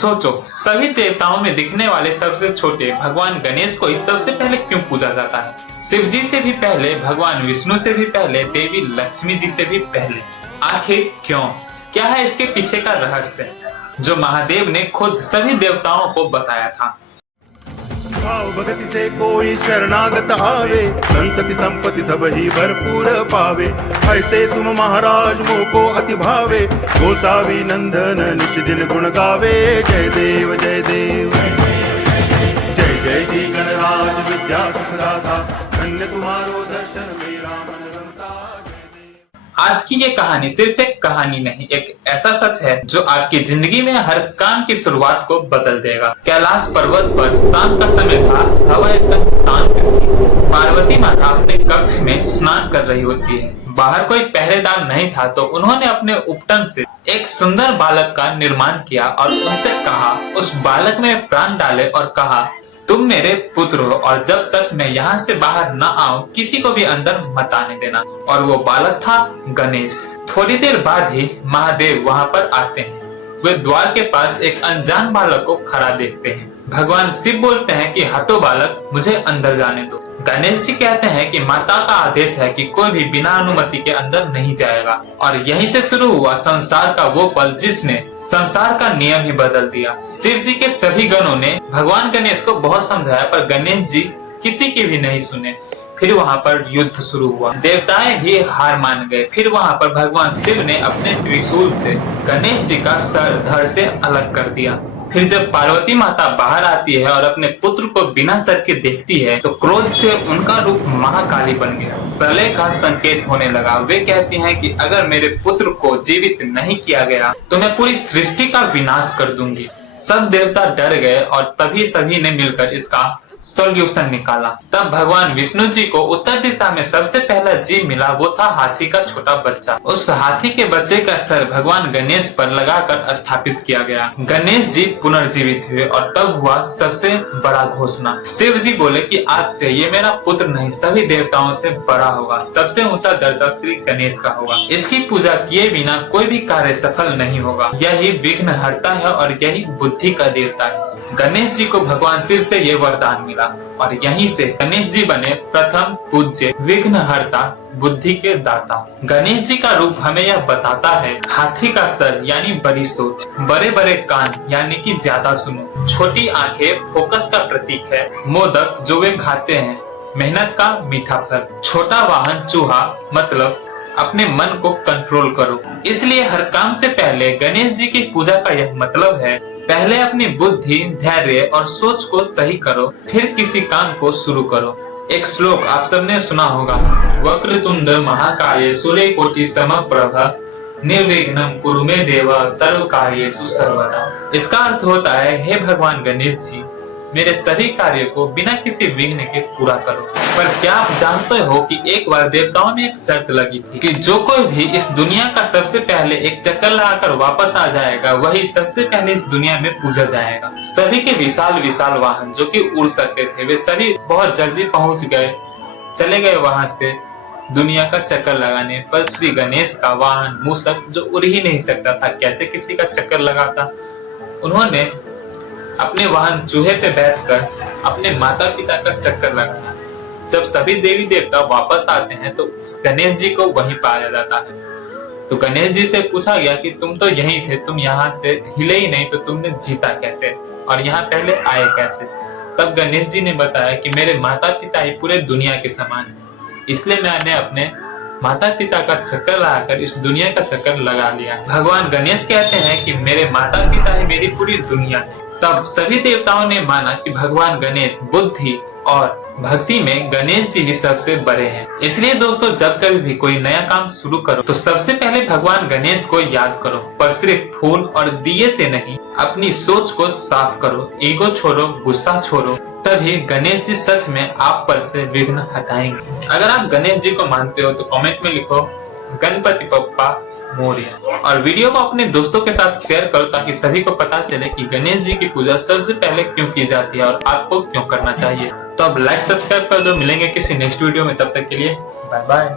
सोचो, सभी देवताओं में दिखने वाले सबसे छोटे भगवान गणेश को इस सबसे पहले क्यों पूजा जाता है? शिव जी से भी पहले, भगवान विष्णु से भी पहले, देवी लक्ष्मी जी से भी पहले। आखिर क्यों? क्या है इसके पीछे का रहस्य जो महादेव ने खुद सभी देवताओं को बताया था? भाव भगति से कोई शरणागत आवे, संतति संपत्ति सब ही भरपूर पावे। ऐसे तुम महाराज मोको अति भावे, गोसावी नंदन निच दिन गुण गावे। जय देव जय देव, जय जय जी गणराज विद्या सुखदाता, धन्य तुम्हारो दर्शन मेरा मन रमता। आज की ये कहानी सिर्फ एक कहानी नहीं, एक ऐसा सच है जो आपकी जिंदगी में हर काम की शुरुआत को बदल देगा। कैलाश पर्वत पर शाम का समय था, हवा एकदम शांत थी। पार्वती माता अपने कक्ष में स्नान कर रही होती है। बाहर कोई पहरेदार नहीं था तो उन्होंने अपने उपटन से एक सुंदर बालक का निर्माण किया और उनसे कहा, उस बालक में प्राण डाले और कहा, तुम मेरे पुत्र हो और जब तक मैं यहाँ से बाहर न आऊं किसी को भी अंदर मत आने देना। और वो बालक था गणेश। थोड़ी देर बाद ही महादेव वहाँ पर आते हैं। वे द्वार के पास एक अनजान बालक को खड़ा देखते हैं। भगवान शिव बोलते हैं कि हटो बालक, मुझे अंदर जाने दो। गणेश जी कहते हैं कि माता का आदेश है कि कोई भी बिना अनुमति के अंदर नहीं जाएगा। और यहीं से शुरू हुआ संसार का वो पल जिसने संसार का नियम ही बदल दिया। शिव जी के सभी गणों ने भगवान गणेश को बहुत समझाया पर गणेश जी किसी की भी नहीं सुने। फिर वहाँ पर युद्ध शुरू हुआ, देवताएं भी हार मान गए। फिर वहाँ पर भगवान शिव ने अपने त्रिशूल से गणेश जी का सर धड़ से अलग कर दिया। फिर जब पार्वती माता बाहर आती है और अपने पुत्र को बिना सर के देखती है तो क्रोध से उनका रूप महाकाली बन गया। प्रलय का संकेत होने लगा। वे कहती हैं कि अगर मेरे पुत्र को जीवित नहीं किया गया तो मैं पूरी सृष्टि का विनाश कर दूंगी। सब देवता डर गए और तभी सभी ने मिलकर इसका सॉल्यूशन निकाला। तब भगवान विष्णु जी को उत्तर दिशा में सबसे पहला जीव मिला, वो था हाथी का छोटा बच्चा। उस हाथी के बच्चे का सर भगवान गणेश पर लगाकर स्थापित किया गया। गणेश जी पुनर्जीवित हुए और तब हुआ सबसे बड़ा घोषणा। शिव जी बोले कि आज से ये मेरा पुत्र नहीं, सभी देवताओं से बड़ा होगा। सबसे ऊंचा दर्जा श्री गणेश का होगा। इसकी पूजा किए बिना कोई भी कार्य सफल नहीं होगा। यही विघ्नहर्ता है और यही बुद्धि का देवता है। गणेश जी को भगवान शिव से ये वरदान मिला और यहीं से गणेश जी बने प्रथम पूज्य विघ्नहर्ता, बुद्धि के दाता। गणेश जी का रूप हमें यह बताता है, हाथी का सर यानी बड़ी सोच, बड़े बड़े कान यानी कि ज्यादा सुनो, छोटी आंखें फोकस का प्रतीक है, मोदक जो वे खाते हैं, मेहनत का मीठा फल, छोटा वाहन चूहा मतलब अपने मन को कंट्रोल करो। इसलिए हर काम से पहले गणेश जी की पूजा का यह मतलब है, पहले अपनी बुद्धि, धैर्य और सोच को सही करो, फिर किसी काम को शुरू करो। एक श्लोक आप सबने सुना होगा, वक्रतुंड महाकाय सूर्यकोटि समप्रभ निर्विघ्नं कुरु मे देव सर्व कार्येषु सर्वदा। इसका अर्थ होता है, हे भगवान गणेश जी, मेरे सभी कार्य को बिना किसी विघ्न के पूरा करो। पर क्या आप जानते हो कि एक बार देवताओं में एक शर्त लगी थी कि जो कोई भी इस दुनिया का सबसे पहले एक चक्कर लगाकर वापस आ जाएगा वही सबसे पहले इस दुनिया में पूजा जाएगा। सभी के विशाल विशाल वाहन जो कि उड़ सकते थे वे सभी बहुत जल्दी पहुंच गए, चले गए वहां से दुनिया का चक्कर लगाने। पर श्री गणेश का वाहन मूषक जो उड़ ही नहीं सकता था, कैसे किसी का चक्कर लगाता। उन्होंने अपने वाहन चूहे पे बैठकर अपने माता पिता का चक्कर लगाया। जब सभी देवी देवता वापस आते हैं तो गणेश जी को वहीं पाया जाता है। तो गणेश जी से पूछा गया कि तुम तो यहीं थे, तुम यहाँ से हिले ही नहीं, तो तुमने जीता कैसे और यहाँ पहले आए कैसे? तब गणेश जी ने बताया कि मेरे माता पिता ही पूरे दुनिया के समान है, इसलिए मैंने अपने माता पिता का चक्कर लगाकर इस दुनिया का चक्कर लगा लिया है। भगवान गणेश कहते हैं कि मेरे माता पिता ही मेरी पूरी दुनिया है। तब सभी देवताओं ने माना कि भगवान गणेश बुद्धि और भक्ति में गणेश जी ही सबसे बड़े हैं। इसलिए दोस्तों, जब कभी भी कोई नया काम शुरू करो तो सबसे पहले भगवान गणेश को याद करो, पर सिर्फ फूल और दिए से नहीं, अपनी सोच को साफ करो, ईगो छोड़ो, गुस्सा छोड़ो, तभी गणेश जी सच में आप पर से विघ्न हटाएंगे। अगर आप गणेश जी को मानते हो तो कमेंट में लिखो गणपति बप्पा मोरया, और वीडियो को अपने दोस्तों के साथ शेयर करो ताकि सभी को पता चले कि गणेश जी की पूजा सबसे पहले क्यों की जाती है और आपको क्यों करना चाहिए। तो अब लाइक सब्सक्राइब कर दो। मिलेंगे किसी नेक्स्ट वीडियो में, तब तक के लिए बाय बाय।